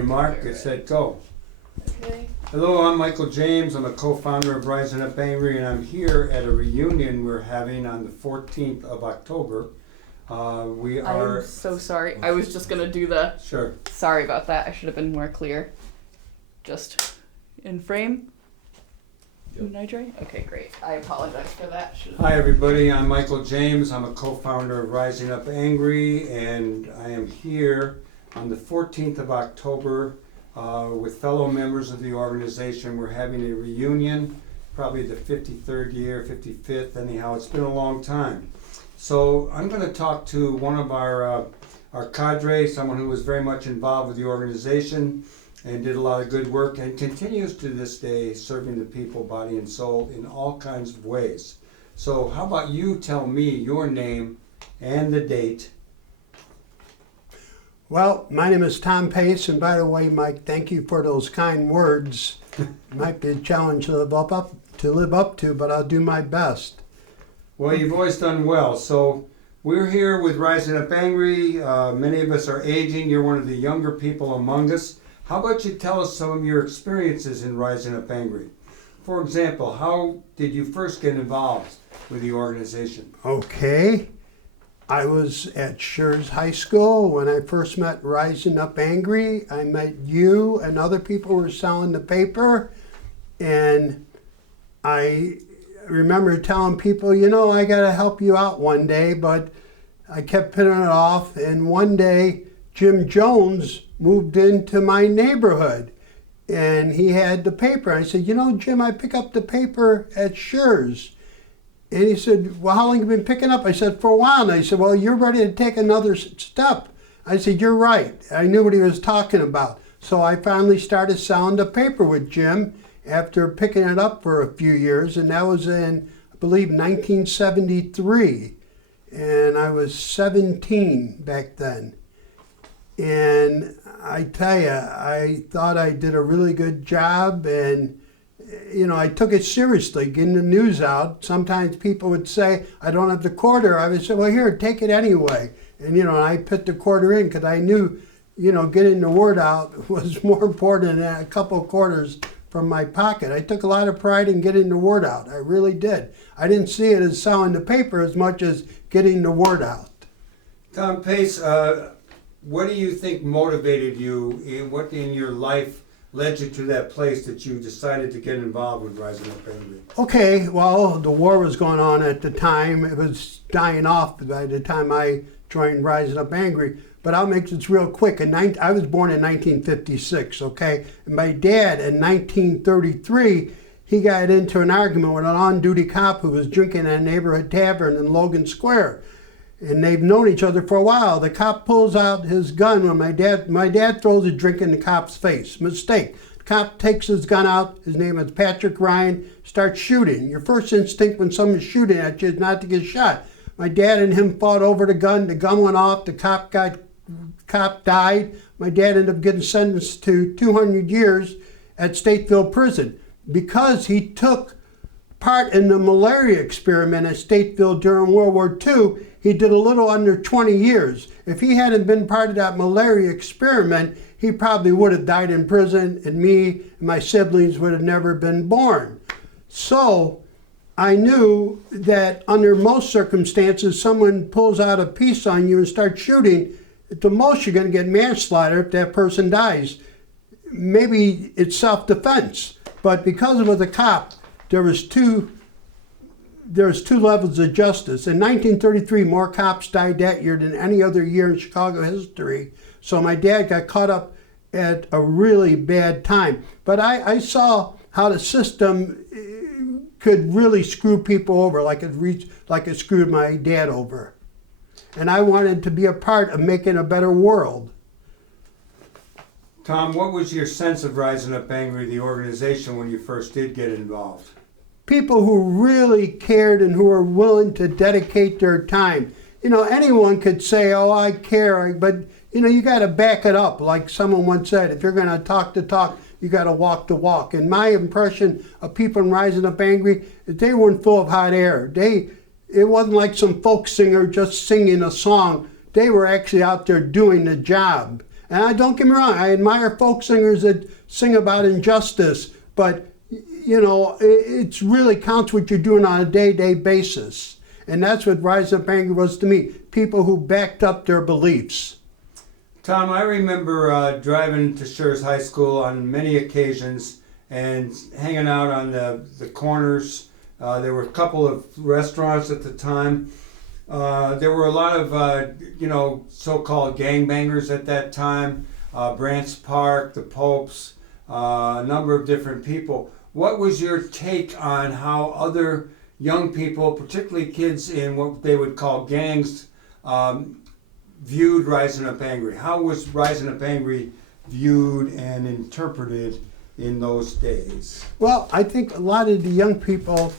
your mark, get set, go. Okay. Hello, I'm Michael James. I'm a co-founder of Rising Up Angry, and I'm here at a reunion we're having on the 14th of October. We are... I'm so sorry. I was just gonna do the... Sure. Sorry about that. I should have been more clear. Just in frame. Yep. Nitre? Okay, great. I apologize for that. Hi, everybody. I'm Michael James. I'm a co-founder of Rising Up Angry, and I am here on the 14th of October with fellow members of the organization. We're having a reunion, probably the 53rd year, 55th. Anyhow, it's been a long time. So I'm going to talk to one of our cadre, someone who was very much involved with the organization and did a lot of good work and continues to this day serving the people, body and soul, in all kinds of ways. So how about you tell me your name and the date? Well, my name is Tom Pace, and by the way, Mike, thank you for those kind words. Might be a challenge to live up to, but I'll do my best. Well, you've always done well. So we're here with Rising Up Angry. Many of us are aging. You're one of the younger people among us. How about you tell us some of your experiences in Rising Up Angry? For example, how did you first get involved with the organization? Okay. I was at Schurz High School when I first met Rising Up Angry. I met you and other people who were selling the paper, and I remember telling people, you know, I got to help you out one day, but I kept putting it off. And one day, Jim Jones moved into my neighborhood, and he had the paper. I said, you know, Jim, I pick up the paper at Schurz. And he said, well, how long have you been picking up? I said, for a while. And I said, well, you're ready to take another step. I said, you're right. I knew what he was talking about. So I finally started selling the paper with Jim after picking it up for a few years. And that was in, I believe, 1973. And I was 17 back then. And I tell you, I thought I did a really good job, and you know, I took it seriously, getting the news out. Sometimes people would say, I don't have the quarter. I would say, well, here, take it anyway. And, you know, I put the quarter in because I knew, you know, getting the word out was more important than a couple of quarters from my pocket. I took a lot of pride in getting the word out. I really did. I didn't see it as selling the paper as much as getting the word out. Tom Pace, what do you think motivated you? What in your life led you to that place that you decided to get involved with Rising Up Angry? Okay, well, the war was going on at the time. It was dying off by the time I joined Rising Up Angry. But I'll make this real quick. I was born in 1956, okay? And my dad, in 1933, he got into an argument with an on-duty cop who was drinking at a neighborhood tavern in Logan Square. And they've known each other for a while. The cop pulls out his gun when my dad throws a drink in the cop's face. Mistake. The cop takes his gun out. His name is Patrick Ryan. Starts shooting. Your first instinct when someone's shooting at you is not to get shot. My dad and him fought over the gun. The gun went off. The cop died. My dad ended up getting sentenced to 200 years at Stateville Prison because he took part in the malaria experiment at Stateville during World War II. He did a little under 20 years. If he hadn't been part of that malaria experiment, he probably would have died in prison, and me and my siblings would have never been born. So I knew that under most circumstances, someone pulls out a piece on you and starts shooting, at the most you're going to get manslaughter if that person dies. Maybe it's self-defense, but because it was a cop, there's two levels of justice. In 1933, more cops died that year than any other year in Chicago history. So my dad got caught up at a really bad time. But I saw how the system could really screw people over, like it screwed my dad over. And I wanted to be a part of making a better world. Tom, what was your sense of Rising Up Angry, the organization, when you first did get involved? People who really cared and who were willing to dedicate their time. You know, anyone could say, oh, I care, but, you know, you got to back it up. Like someone once said, if you're going to talk the talk, you got to walk the walk. And my impression of people in Rising Up Angry is they weren't full of hot air. It wasn't like some folk singer just singing a song. They were actually out there doing the job. And I don't get me wrong, I admire folk singers that sing about injustice, but you know, it's really counts what you're doing on a day-to-day basis. And that's what Rise Up Angry was to me, people who backed up their beliefs. Tom, I remember driving to Schurz High School on many occasions and hanging out on the corners. There were a couple of restaurants at the time. There were a lot of, so-called gangbangers at that time. Branch Park, the Popes, a number of different people. What was your take on how other young people, particularly kids in what they would call gangs, viewed Rising Up Angry? How was Rising Up Angry viewed and interpreted in those days? Well, I think a lot of the young people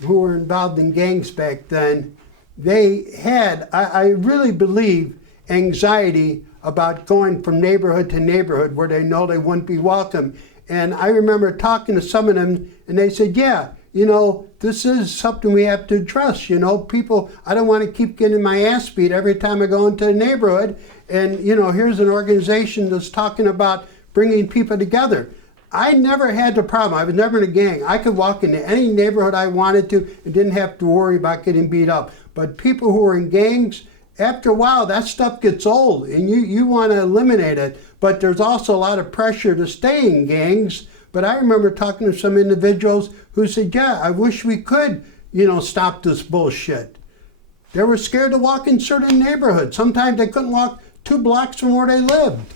who were involved in gangs back then, they had, I really believe, anxiety about going from neighborhood to neighborhood where they know they wouldn't be welcome. And I remember talking to some of them, and they said, yeah, you know, this is something we have to address. You know, people, I don't want to keep getting my ass beat every time I go into a neighborhood. And, you know, here's an organization that's talking about bringing people together. I never had the problem. I was never in a gang. I could walk into any neighborhood I wanted to and didn't have to worry about getting beat up. But people who are in gangs, after a while, that stuff gets old and you want to eliminate it. But there's also a lot of pressure to stay in gangs. But I remember talking to some individuals who said, yeah, I wish we could, you know, stop this bullshit. They were scared to walk in certain neighborhoods. Sometimes they couldn't walk 2 blocks from where they lived.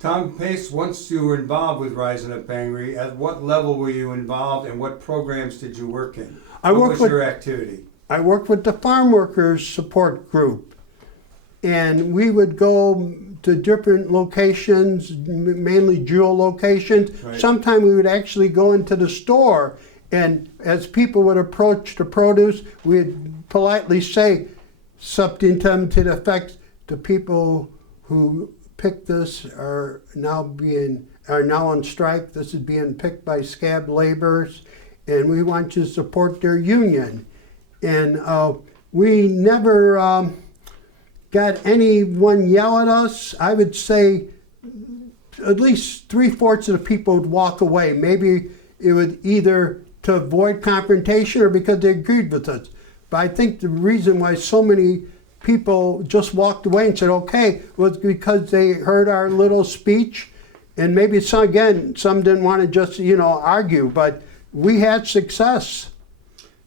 Tom Pace, once you were involved with Rising Up Angry, at what level were you involved and what programs did you work in? What was your activity? I worked with the Farm Workers Support Group, and we would go to different locations, mainly jewel locations. Right. Sometimes we would actually go into the store, and as people would approach the produce, we'd politely say something to them to the effect, the people who picked this are now on strike. This is being picked by scab laborers, and we want you to support their union. And we never got anyone yell at us. I would say at least 3/4 of the people would walk away. Maybe it would either to avoid confrontation or because they agreed with us. But I think the reason why so many people just walked away and said, okay, was because they heard our little speech. And maybe some didn't want to just, you know, argue, but we had success.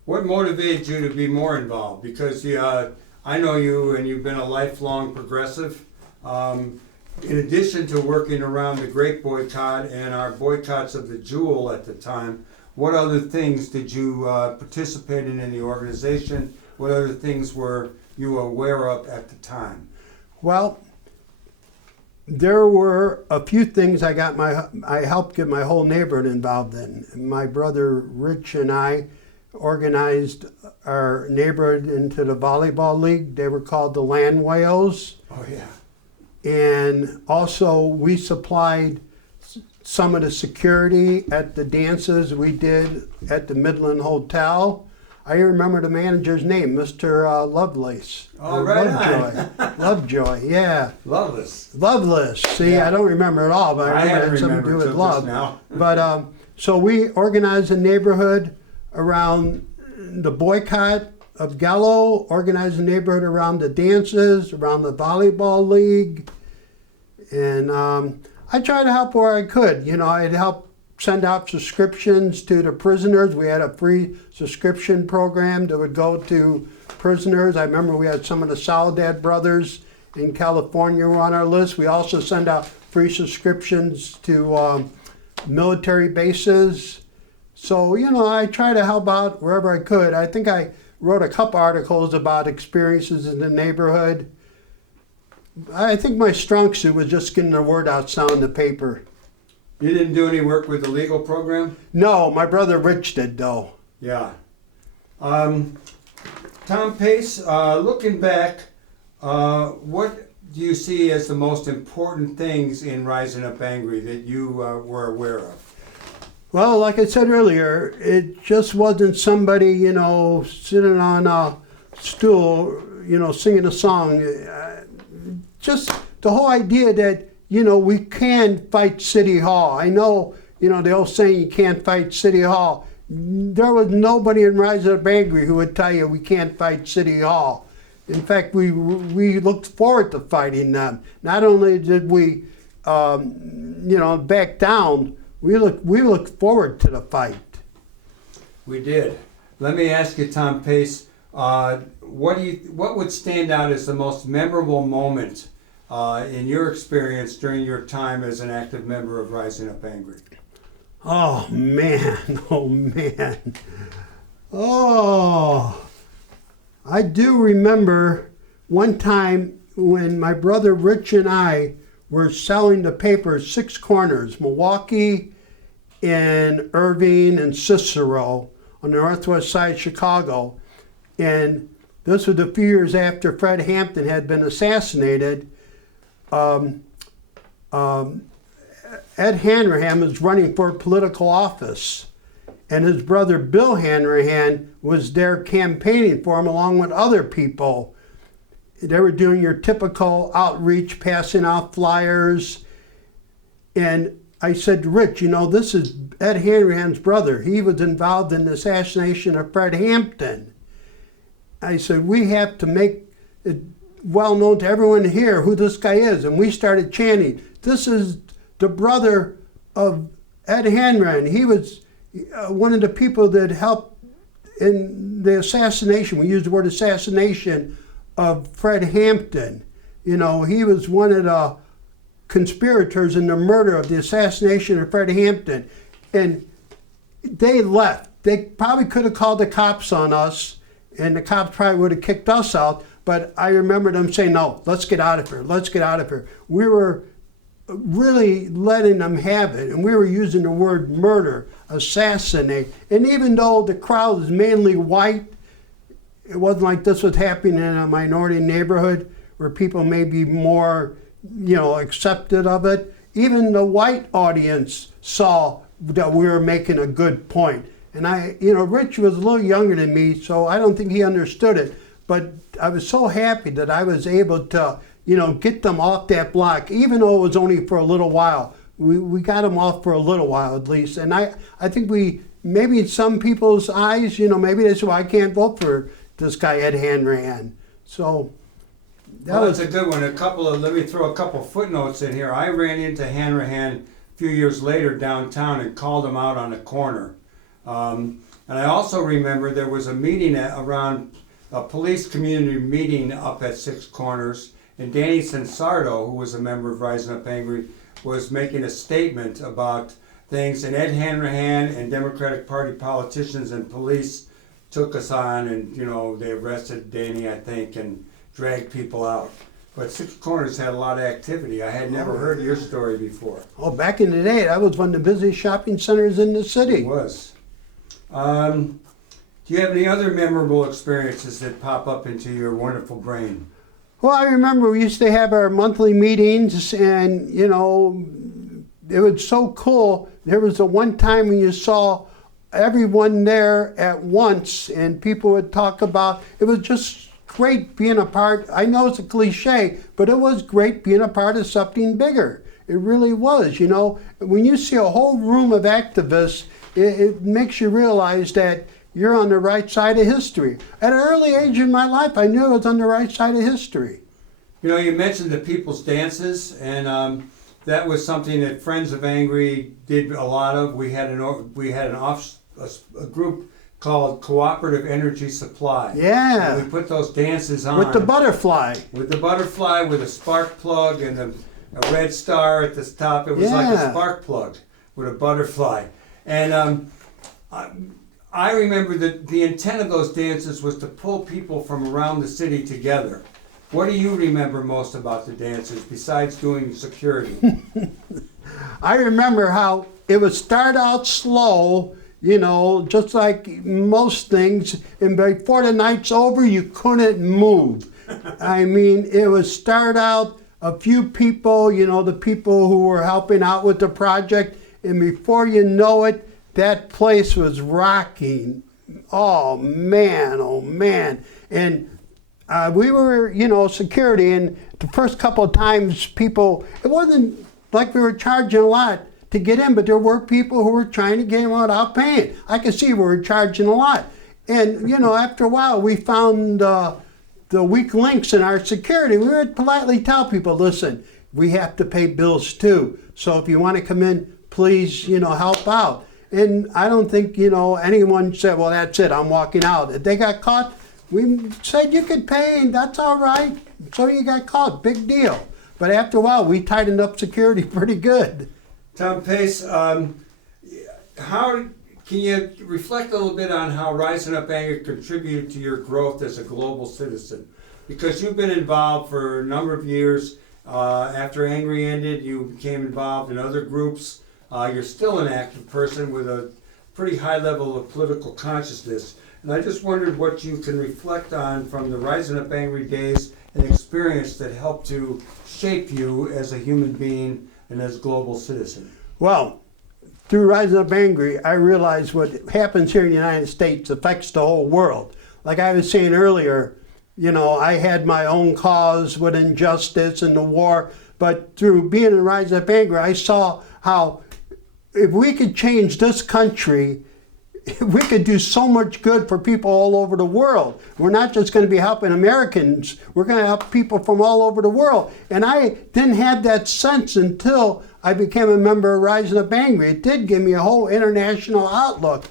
What motivated you to be more involved? Because I know you and you've been a lifelong progressive. In addition to working around the grape boycott and our boycotts of the Jewel at the time, what other things did you participate in the organization? What other things were you aware of at the time? Well, there were a few things I helped get my whole neighborhood involved in. My brother Rich and I organized our neighborhood into the volleyball league. They were called the Land Whales. Oh yeah. And also we supplied some of the security at the dances we did at the Midland Hotel. I remember the manager's name, Mr. Lovelace. Oh, right Lovejoy. Lovejoy, yeah. Loveless. See, yeah. I don't remember it all, but I remember it had something to do with love. Now. But so we organized a neighborhood around the boycott of Gallo, organized a neighborhood around the dances, around the volleyball league, and I tried to help where I could. You know, I'd help send out subscriptions to the prisoners. We had a free subscription program that would go to prisoners. I remember we had some of the Soledad brothers in California were on our list. We also send out free subscriptions to military bases. So, you know, I try to help out wherever I could. I think I wrote a couple articles about experiences in the neighborhood. I think my strong suit was just getting the word out, selling the paper. You didn't do any work with the legal program? No, my brother Rich did, though. Yeah. Tom Pace, looking back, what do you see as the most important things in Rising Up Angry that you were aware of? Well, like I said earlier, it just wasn't somebody, you know, sitting on a stool, you know, singing a song. Just the whole idea that, we can fight City Hall. I know, the old saying, you can't fight City Hall. There was nobody in Rising Up Angry who would tell you we can't fight City Hall. In fact, we looked forward to fighting them. Not only did we, back down, we looked forward to the fight. We did. Let me ask you, Tom Pace, what would stand out as the most memorable moment in your experience during your time as an active member of Rising Up Angry? Oh man, oh man. Oh, I do remember one time when my brother Rich and I were selling the paper Six Corners, Milwaukee and Irving and Cicero on the northwest side of Chicago. And this was a few years after Fred Hampton had been assassinated. Ed Hanrahan was running for political office, and his brother Bill Hanrahan was there campaigning for him along with other people. They were doing your typical outreach, passing out flyers. And I said to Rich, this is Ed Hanrahan's brother. He was involved in the assassination of Fred Hampton. I said, we have to make it well known to everyone here who this guy is. And we started chanting, this is the brother of Ed Hanrahan. He was one of the people that helped in the assassination. We used the word assassination of Fred Hampton. He was one of the conspirators in the murder of the assassination of Fred Hampton. And they left. They probably could have called the cops on us, and the cops probably would have kicked us out. But I remember them saying, no, let's get out of here. Let's get out of here. We were really letting them have it. And we were using the word murder, assassinate. And even though the crowd is mainly white, it wasn't like this was happening in a minority neighborhood where people may be more, accepted of it. Even the white audience saw that we were making a good point. And Rich was a little younger than me, so I don't think he understood it. But I was so happy that I was able to, get them off that block, even though it was only for a little while. We got them off for a little while at least. And I think maybe in some people's eyes, maybe they said, well, I can't vote for this guy, Ed Hanrahan. So that's a good one. Let me throw a couple footnotes in here. I ran into Hanrahan a few years later downtown and called him out on a corner. And I also remember there was a meeting around a police community meeting up at Six Corners, and Danny Sensardo, who was a member of Rising Up Angry, was making a statement about things, and Ed Hanrahan and Democratic Party politicians and police took us on, and they arrested Danny, I think, and dragged people out. But Six Corners had a lot of activity. I had never heard your story before. Oh, back in the day, that was one of the busiest shopping centers in the city. It was. Do you have any other memorable experiences that pop up into your wonderful brain? Well, I remember we used to have our monthly meetings, and it was so cool. There was the one time when you saw everyone there at once, and people would talk about, it was just great being a part. I know it's a cliche, but it was great being a part of something bigger. It really was. When you see a whole room of activists, it makes you realize that you're on the right side of history. At an early age in my life, I knew I was on the right side of history. You mentioned the people's dances, and that was something that Friends of Angry did a lot of. We had a group called Cooperative Energy Supply. Yeah. And we put those dances on. With the butterfly. With the butterfly, with a spark plug and a red star at the top. It was like a spark plug with a butterfly. And I remember that the intent of those dances was to pull people from around the city together. What do you remember most about the dances besides doing security? I remember how it would start out slow, just like most things, and before the night's over, you couldn't move. I mean, it would start out a few people, the people who were helping out with the project, and before you know it, that place was rocking. Oh man. And we were, security, and the first couple of times people, it wasn't like we were charging a lot to get in, but there were people who were trying to get in without paying. I could see we were charging a lot. And, after a while, we found the weak links in our security. We would politely tell people, listen, we have to pay bills too. So if you want to come in, please, help out. And I don't think, anyone said, well, that's it, I'm walking out. If they got caught, we said you could pay, and that's all right. So you got caught, big deal. But after a while, we tightened up security pretty good. Tom Pace, how can you reflect a little bit on how Rising Up Angry contributed to your growth as a global citizen? Because you've been involved for a number of years. After Angry ended, you became involved in other groups. You're still an active person with a pretty high level of political consciousness. And I just wondered what you can reflect on from the Rising Up Angry days and experience that helped to shape you as a human being and as a global citizen. Well, through Rising Up Angry, I realized what happens here in the United States affects the whole world. Like I was saying earlier, I had my own cause with injustice and the war, but through being in Rising Up Angry, I saw how if we could change this country, we could do so much good for people all over the world. We're not just going to be helping Americans, we're going to help people from all over the world. And I didn't have that sense until I became a member of Rising Up Angry. It did give me a whole international outlook.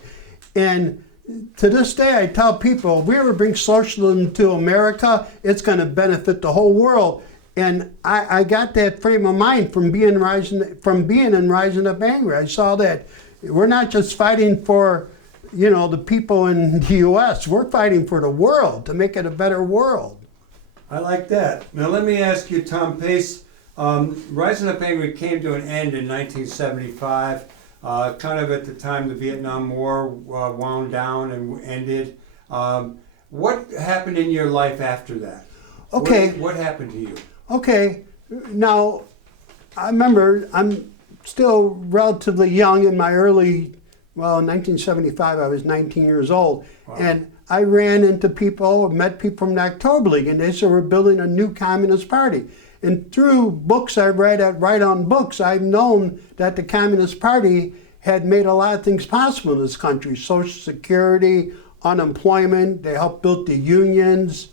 And to this day, I tell people, if we ever bring socialism to America, it's going to benefit the whole world. And I got that frame of mind from being in Rising Up Angry. I saw that we're not just fighting for the people in the U.S. We're fighting for the world, to make it a better world. I like that. Now let me ask you, Tom Pace, Rising Up Angry came to an end in 1975, kind of at the time the Vietnam War wound down and ended. What happened in your life after that? Okay. What happened to you? Okay. Now, I remember I'm still relatively young in my early, in 1975 I was 19 years old. Wow. And I ran into people, met people from the October League, and they said we're building a new Communist Party. And through books I read at Write On Books, I've known that the Communist Party had made a lot of things possible in this country. Social Security, unemployment, they helped build the unions.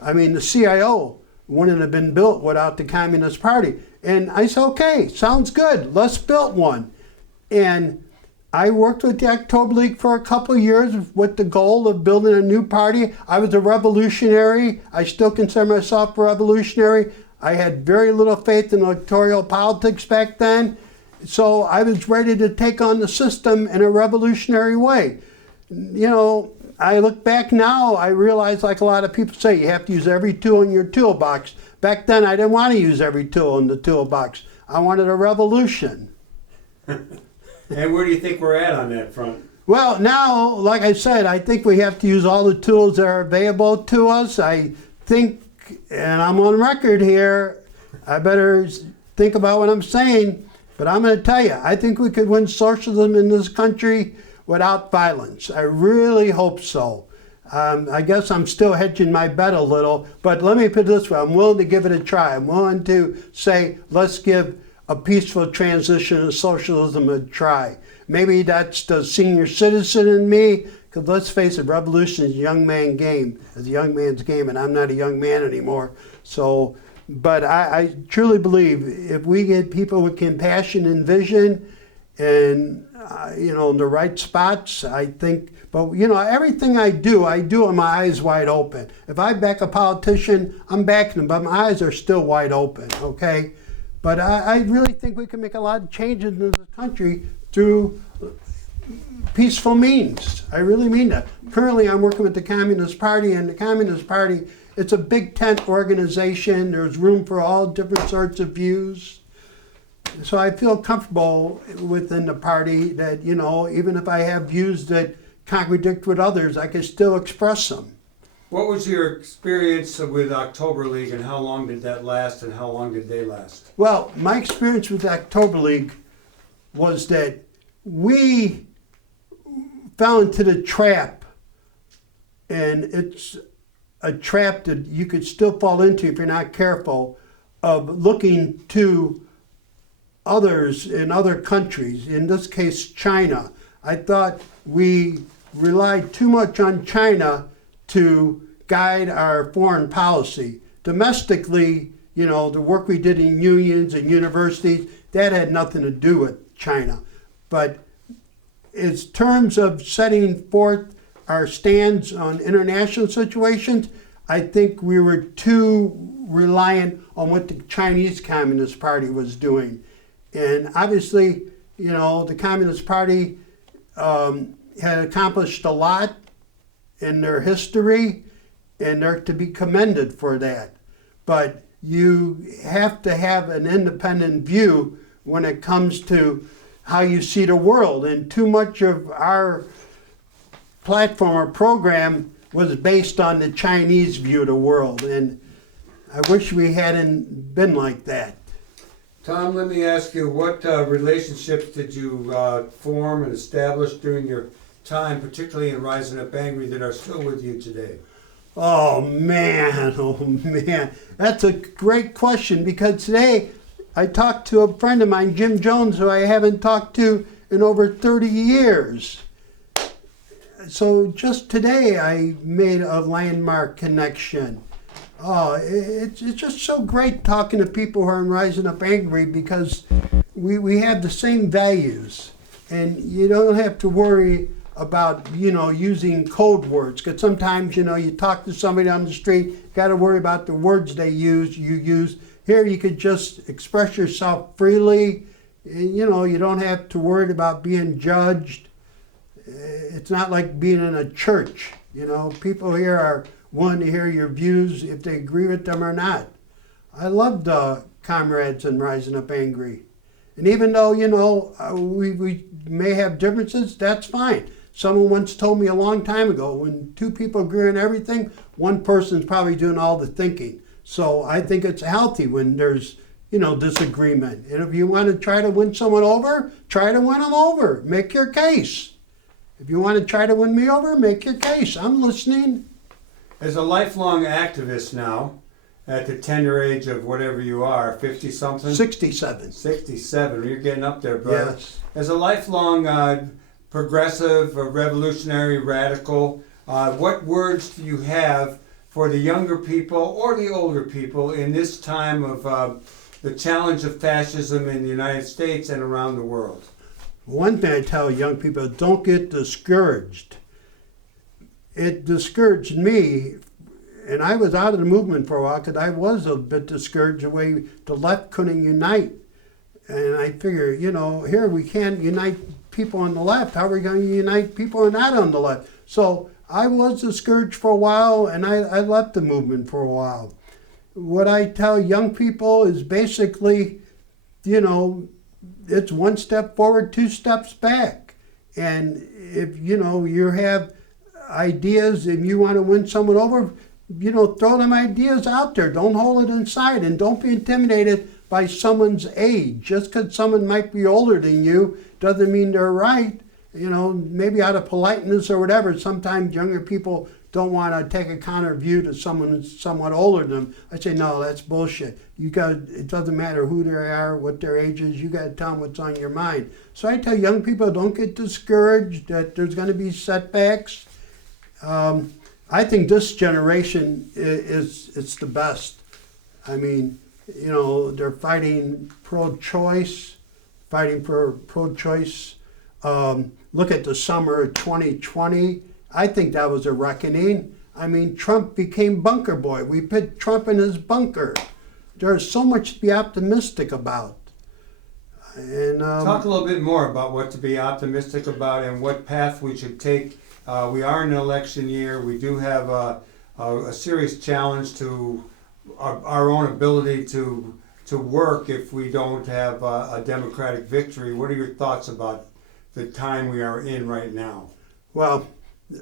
I mean, the CIO wouldn't have been built without the Communist Party. And I said, okay, sounds good, let's build one. And I worked with the October League for a couple of years with the goal of building a new party. I was a revolutionary. I still consider myself a revolutionary. I had very little faith in electoral politics back then. So I was ready to take on the system in a revolutionary way. I look back now, I realize, like a lot of people say, you have to use every tool in your toolbox. Back then, I didn't want to use every tool in the toolbox. I wanted a revolution. And where do you think we're at on that front? Well, now, like I said, I think we have to use all the tools that are available to us. I think, and I'm on record here, I better think about what I'm saying, but I'm going to tell you, I think we could win socialism in this country without violence. I really hope so. I guess I'm still hedging my bet a little, but let me put it this way, I'm willing to give it a try. I'm willing to say, let's give a peaceful transition to socialism a try. Maybe that's the senior citizen in me, because let's face it, revolution is a young man's game. It's a young man's game, and I'm not a young man anymore. So, but I truly believe if we get people with compassion and vision and, in the right spots, I think, but, everything I do with my eyes wide open. If I back a politician, I'm backing them, but my eyes are still wide open, okay? But I really think we can make a lot of changes in this country through peaceful means. I really mean that. Currently, I'm working with the Communist Party, and the Communist Party, it's a big tent organization. There's room for all different sorts of views. So I feel comfortable within the party that, even if I have views that contradict with others, I can still express them. What was your experience with October League, and how long did that last, and how long did they last? Well, my experience with the October League was that we fell into the trap, and it's a trap that you could still fall into if you're not careful, of looking to others in other countries, in this case China. I thought we relied too much on China to guide our foreign policy. Domestically, you know, the work we did in unions and universities, that had nothing to do with China. But in terms of setting forth our stands on international situations, I think we were too reliant on what the Chinese Communist Party was doing. And obviously, you know, the Communist Party had accomplished a lot in their history, and they're to be commended for that. But you have to have an independent view when it comes to how you see the world. And too much of our platform or program was based on the Chinese view of the world. And I wish we hadn't been like that. Tom, let me ask you, what relationships did you form and establish during your time, particularly in Rising Up Angry, that are still with you today? Oh man, that's a great question, because today I talked to a friend of mine, Jim Jones, who I haven't talked to in over 30 years. So just today I made a landmark connection. Oh, it's just so great talking to people who are in Rising Up Angry, because we have the same values, and you don't have to worry about, you know, using code words, because sometimes, you know, you talk to somebody on the street, got to worry about the words you use. Here you could just express yourself freely, and, you know, you don't have to worry about being judged. It's not like being in a church, you know. People here are willing to hear your views if they agree with them or not. I loved comrades in Rising Up Angry. And even though, you know, we may have differences, that's fine. Someone once told me a long time ago, when two people agree on everything, one person's probably doing all the thinking. So I think it's healthy when there's, you know, disagreement. And if you want to try to win someone over, try to win them over. Make your case. If you want to try to win me over, make your case. I'm listening. As a lifelong activist now, at the tender age of whatever you are, 50-something? 67. 67, you're getting up there, brother. Yes. As a lifelong progressive, revolutionary, radical, what words do you have for the younger people or the older people in this time of the challenge of fascism in the United States and around the world? One thing I tell young people, don't get discouraged. It discouraged me, and I was out of the movement for a while because I was a bit discouraged the way the left couldn't unite. And I figure, you know, here we can't unite people on the left. How are we going to unite people who are not on the left? So I was discouraged for a while, and I left the movement for a while. What I tell young people is basically, you know, it's one step forward, two steps back. And if, you know, you have ideas and you want to win someone over, you know, throw them ideas out there. Don't hold it inside, and don't be intimidated by someone's age. Just because someone might be older than you doesn't mean they're right. You know, maybe out of politeness or whatever, sometimes younger people don't want to take a counter view to someone who's somewhat older than them. I say, no, that's bullshit. It doesn't matter who they are, what their age is, you got to tell them what's on your mind. So I tell young people, don't get discouraged, that there's going to be setbacks. I think this generation it's the best. I mean, you know, they're fighting pro-choice. Look at the summer of 2020. I think that was a reckoning. I mean, Trump became bunker boy. We put Trump in his bunker. There's so much to be optimistic about. And talk a little bit more about what to be optimistic about and what path we should take. We are in an election year. We do have a serious challenge to our own ability to work if we don't have a democratic victory. What are your thoughts about the time we are in right now? Well,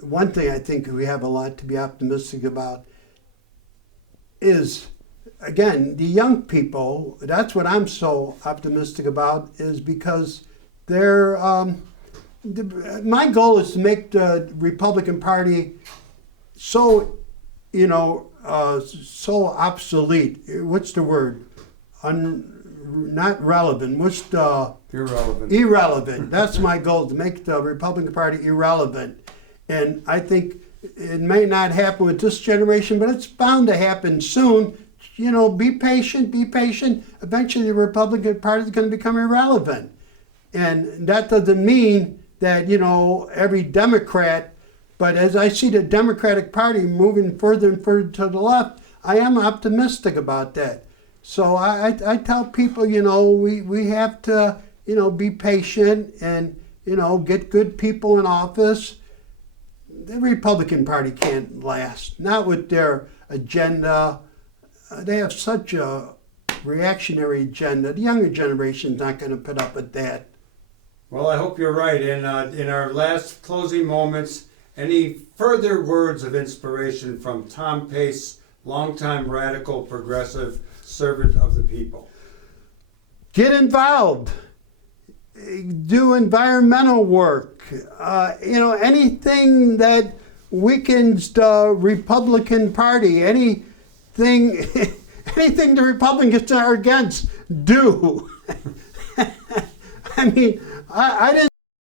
one thing I think we have a lot to be optimistic about is, again, the young people. That's what I'm so optimistic about, is because they're my goal is to make the Republican Party so so obsolete. What's the word? Not relevant. What's the Irrelevant. irrelevant? That's my goal, to make the Republican Party irrelevant. And I think it may not happen with this generation, but it's bound to happen soon. Be patient, be patient. Eventually the Republican Party is going to become irrelevant. And that doesn't mean that, every Democrat, but as I see the Democratic Party moving further and further to the left, I am optimistic about that. So I tell people, we have to, be patient and, get good people in office. The Republican Party can't last, not with their agenda. They have such a reactionary agenda. The younger generation's not going to put up with that. Well, I hope you're right. And in our last closing moments, any further words of inspiration from Tom Pace, longtime radical progressive servant of the people? Get involved. Do environmental work. Anything that weakens the Republican Party, anything the Republicans are against, do. I mean, I didn't